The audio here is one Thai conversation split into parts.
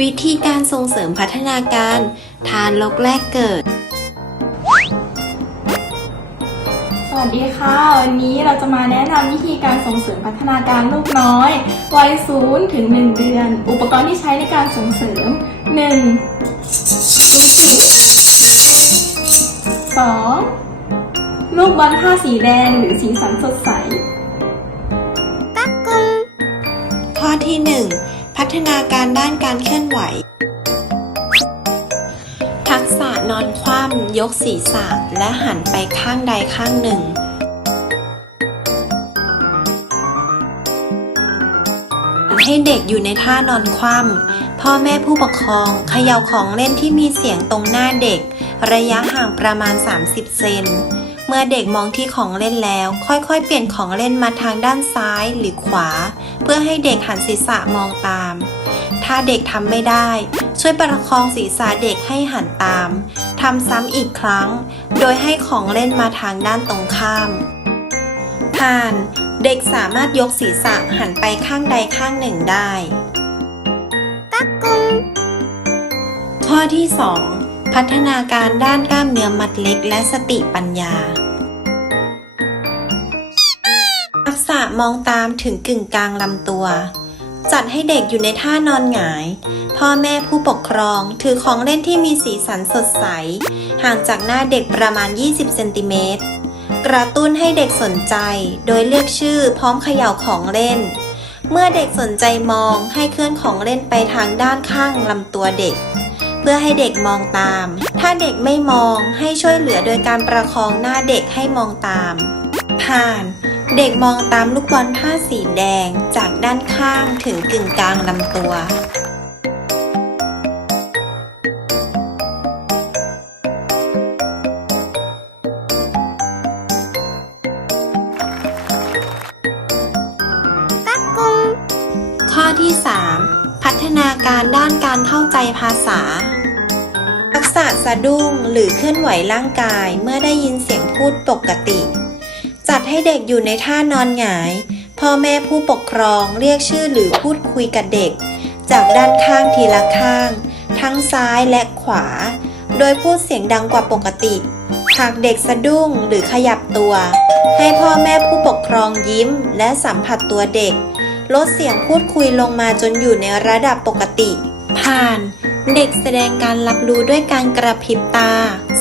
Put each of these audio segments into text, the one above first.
วิธีการส่งเสริมพัฒนาการ ทานรกแรกเกิด สวัสดีค่ะ วันนี้เราจะมาแนะนำวิธีการส่งเสริมพัฒนาการลูกน้อยวัย0ถึง 1 เดือน อุปกรณ์ที่ใช้ในการส่งเสริม 1. ลูกผิด 2. ลูกบอลผ้าสีแดงหรือสีสันสดใส ข้อที่ 1 พัฒนาการด้านการเคลื่อนไหว ทักษะนอนคว่ำยกศีรษะและหันไปข้างใดข้างหนึ่ง ให้เด็กอยู่ในท่านอนคว่ำพ่อแม่ผู้ปกครองเขย่าของเล่นที่มีเสียงตรงหน้าเด็ก ระยะห่างประมาณ 30 เซน มื่อเด็กมองที่ของเล่นแล้ว ค่อยๆ เปลี่ยนของเล่นมาทางด้านซ้ายหรือขวา เพื่อให้เด็กหันศีรษะมองตาม ถ้าเด็กทำไม่ได้ ช่วยประคองศีรษะเด็กให้หันตามทำซ้ำอีกครั้ง โดยให้ของเล่นมาทางด้านตรงข้ามผ่าน เด็กสามารถยกศีรษะหันไปข้างใดข้างหนึ่งได้ข้อที่ 2 พัฒนาการด้านกล้ามเนื้อมัดเล็กและสติปัญญา มองตามถึงกึ่งกลางลำตัว จัดให้เด็กอยู่ในท่านอนหงาย พ่อแม่ผู้ปกครองถือของเล่นที่มีสีสันสดใส ห่างจากหน้าเด็กประมาณ 20 เซนติเมตร กระตุ้นให้เด็กสนใจโดยเลือกชื่อพร้อมเขย่าของเล่น เมื่อเด็กสนใจมองให้เคลื่อนของเล่นไปทางด้านข้างลำตัวเด็กเพื่อให้เด็กมองตาม ถ้าเด็กไม่มองให้ช่วยเหลือโดยการประคองหน้าเด็กให้มองตาม ผ่าน เด็กมองตามลูกบอลผ้าสีแดงจากด้านข้างถึงกึ่งกลางลำตัว ข้อที่ 3 พัฒนาการด้านการเข้าใจภาษา ทักษะสะดุ้งหรือเคลื่อนไหวร่างกายเมื่อได้ยินเสียงพูดปกติ จัดให้เด็กอยู่ในท่านอนหงาย พ่อแม่ผู้ปกครองเรียกชื่อหรือพูดคุยกับเด็ก จากด้านข้างทีละข้าง ทั้งซ้ายและขวา โดยพูดเสียงดังกว่าปกติ หากเด็กสะดุ้งหรือขยับตัว ให้พ่อแม่ผู้ปกครองยิ้ม และสัมผัสตัวเด็ก ลดเสียงพูดคุยลงมาจนอยู่ในระดับปกติ ผ่านเด็กแสดงการรับรู้ด้วยการกระพริบตา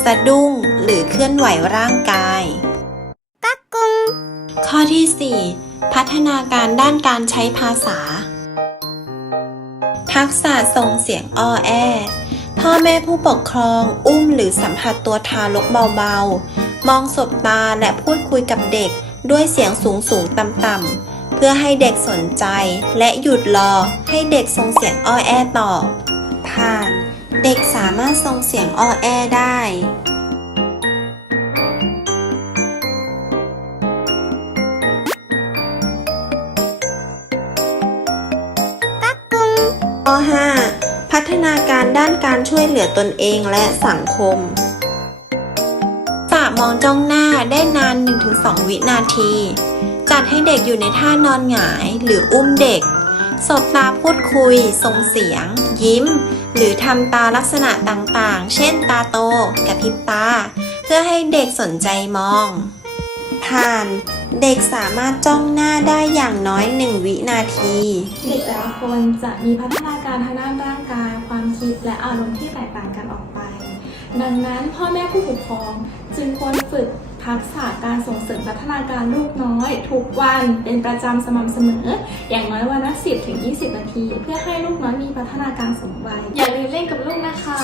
สะดุ้ง หรือเคลื่อนไหวร่างกาย ที่ 4 พัฒนาการด้านการใช้ภาษา ทักษะส่งเสียงอ้อแอ พ่อแม่ผู้ปกครองอุ้มหรือสัมผัสตัวทารกเบาๆ มองสบตาและพูดคุยกับเด็กด้วยเสียงสูงสูงต่ำๆเพื่อให้เด็กสนใจและหยุดรอให้เด็กส่งเสียงอ้อแอตอบผ่าน เด็กสามารถส่งเสียงอ้อแอได้ ข้อ 5 พัฒนาการด้านการช่วยเหลือตนเองและสังคมสะมองจ้องหน้าได้นาน 1-2 วินาที จัดให้เด็กอยู่ในท่านอนหงายหรืออุ้มเด็ก สบตาพูดคุย ส่งเสียง ยิ้ม หรือทำตาลักษณะต่างๆ เช่นตาโตกระพริบตา เพื่อให้เด็กสนใจมอง ผ่าน เด็กสามารถจ้องหน้าได้อย่างน้อย1วินาที เด็กแต่ละคนจะมีพัฒนาการทางด้านร่างกาย ความคิดและอารมณ์ที่แตกต่างกันออกไป ดังนั้นพ่อแม่ผู้ปกครอง จึงควรฝึกทักษะการส่งเสริมพัฒนาการลูกน้อย ทุกวันเป็นประจำสม่ำเสมอ อย่างน้อยวันละ10ถึง20 นาที เพื่อให้ลูกน้อยมีพัฒนาการสมวัยอย่าลืมเล่นกับลูกนะคะ